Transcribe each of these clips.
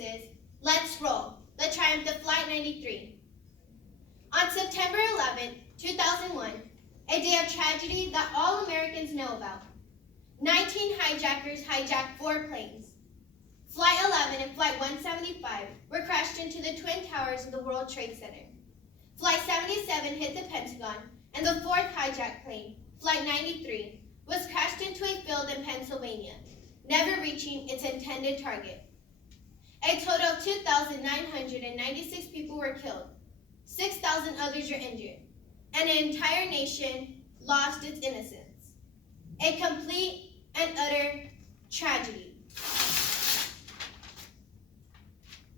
is Let's Roll, the triumph of Flight 93. On September 11, 2001, a day of tragedy that all Americans know about, 19 hijackers hijacked 4 planes. Flight 11 and Flight 175 were crashed into the Twin Towers of the World Trade Center. Flight 77 hit the Pentagon, and the 4th hijacked plane, Flight 93, was crashed into a field in Pennsylvania, never reaching its intended target. A total of 2,996 people were killed, 6,000 others were injured, and an entire nation lost its innocence. A complete and utter tragedy.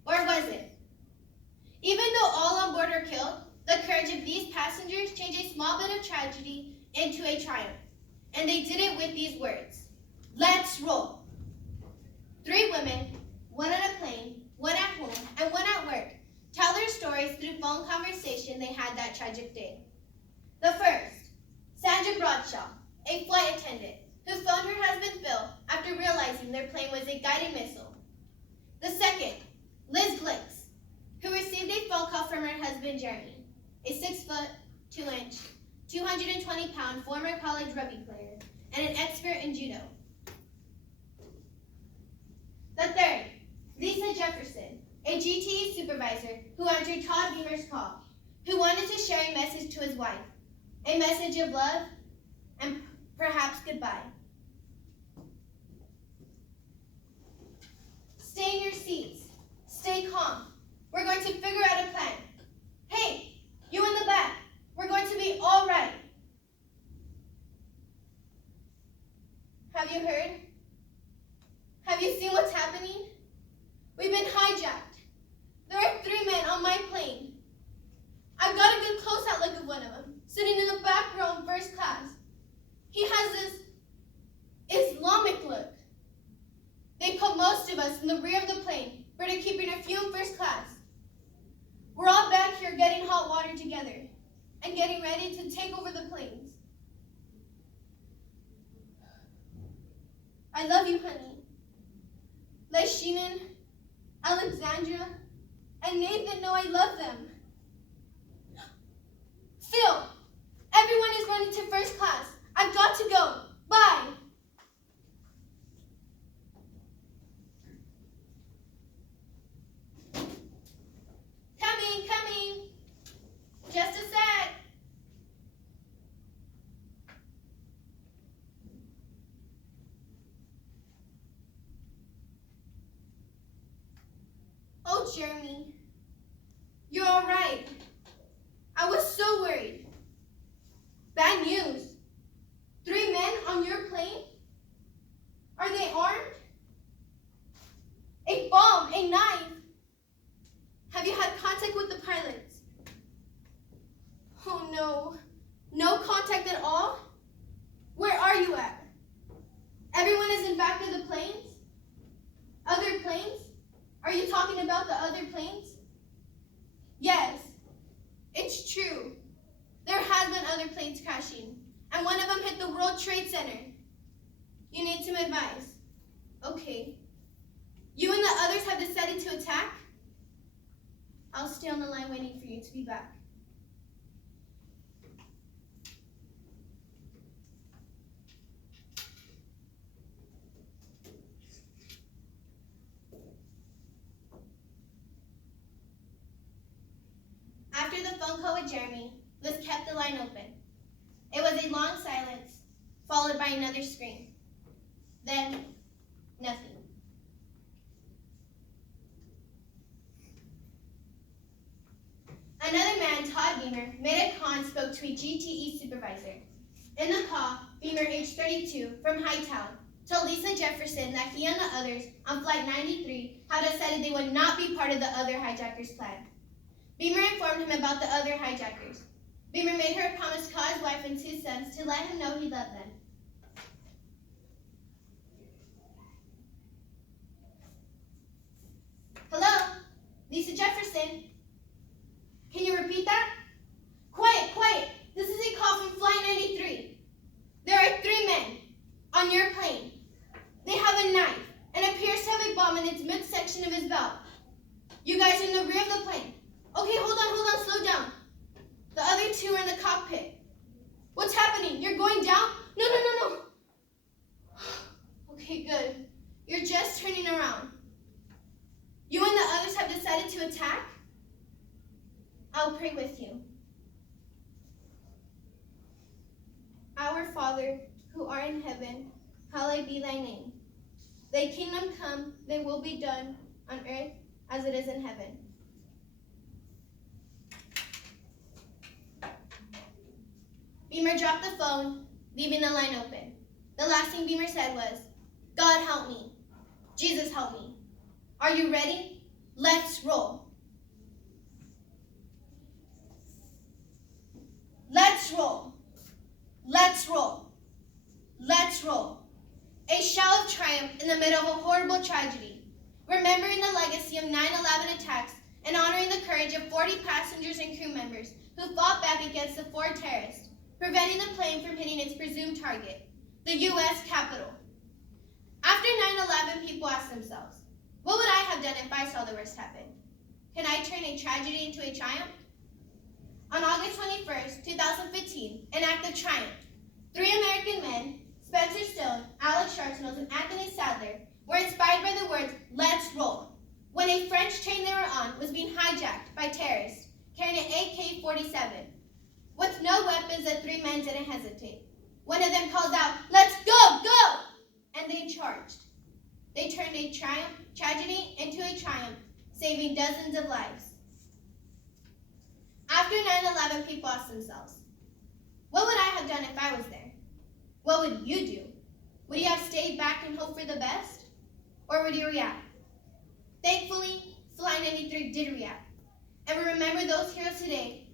Or was it? Even though all on board were killed, the courage of these passengers changed a small bit of tragedy into a triumph. And they did it with these words: "Let's roll." 3 women, one on a plane, one at home, and one at work, tell their stories through phone conversation they had that tragic day. The first, Sandra Bradshaw, a flight attendant, who phoned her husband Phil after realizing their plane was a guided missile. The second, Liz Glicks, who received a phone call from her husband Jeremy, a 6'2", 220-pound former college rugby player and an expert in judo. The third, Lisa Jefferson, a GTE supervisor who answered Todd Beamer's call, who wanted to share a message to his wife, a message of love and perhaps goodbye. Stay in your seats. Stay calm. We're going to figure out a plan. Hey, you in the back. We're going to be all right. Have you heard? Have you seen what's happening? We've been hijacked. There are 3 men on my plane. I've got a good close-out look of one of them, sitting in the back row in first class. He has this Islamic look. They put most of us in the rear of the plane, but are keeping a few in first class. We're all back here getting hot water together and getting ready to take over the planes. I love you, honey. Let Sheenan, Alexandra, and Nathan know I love them. Phil, everyone is running to first class. I've got to go. Bye. Coming. Just a sec. Oh, Jeremy, you're all right. I was so worried. Bad news. 3 men on your plane? Are they armed? A bomb, a knife. Have you had contact with the pilots? Oh no. No contact at all? Where are you at? Everyone is in back of the planes? Other planes? Are you talking about the other planes? Yes, it's true. There has been other planes crashing, and one of them hit the World Trade Center. You need some advice. Okay. You and the others have decided to attack? I'll stay on the line waiting for you to be back. After the phone call with Jeremy, Liz kept the line open. It was a long silence, followed by another scream. Then, nothing. Another man, Todd Beamer, made a call and spoke to a GTE supervisor. In the call, Beamer, age 32, from Hightown, told Lisa Jefferson that he and the others on Flight 93 had decided they would not be part of the other hijackers' plan. Beamer informed him about the other hijackers. Beamer made her a promise to call his wife and 2 sons to let him know he loved them. Hello? Lisa Jefferson? Can you repeat that? Quiet. This is a call from Flight 93. There are 3 men on your plane. They have a knife and appears to have a bomb in its midsection of his belt, You guys are in the rear of the plane. Okay, hold on, slow down. The other two are in the cockpit. What's happening? You're going down? No. Okay, good. You're just turning around. You and the others have decided to attack? I'll pray with you. Our Father, who art in heaven, hallowed be thy name. Thy kingdom come, thy will be done on earth as it is in heaven. Beamer dropped the phone, leaving the line open. The last thing Beamer said was, God help me. Jesus help me. Are you ready? Let's roll. Let's roll. Let's roll. Let's roll. A shout of triumph in the middle of a horrible tragedy, remembering the legacy of 9/11 attacks and honoring the courage of 40 passengers and crew members who fought back against the 4 terrorists, preventing the plane from hitting its presumed target, the U.S. Capitol. After 9/11, people asked themselves, what would I have done if I saw the worst happen? Can I turn a tragedy into a triumph? On August 21st, 2015, an act of triumph, 3 American men, Spencer Stone, Alex Sharpsnose, and Anthony Sadler, were inspired by the words, let's roll, when a French train they were on was being hijacked by terrorists carrying an AK-47. With no weapons, the 3 men didn't hesitate. One of them called out, let's go, go! And they charged. They turned a tragedy into a triumph, saving dozens of lives. After 9/11, people asked themselves, what would I have done if I was there? What would you do? Would you have stayed back and hoped for the best? Or would you react? Thankfully, Flight 93 did react. And we remember those heroes today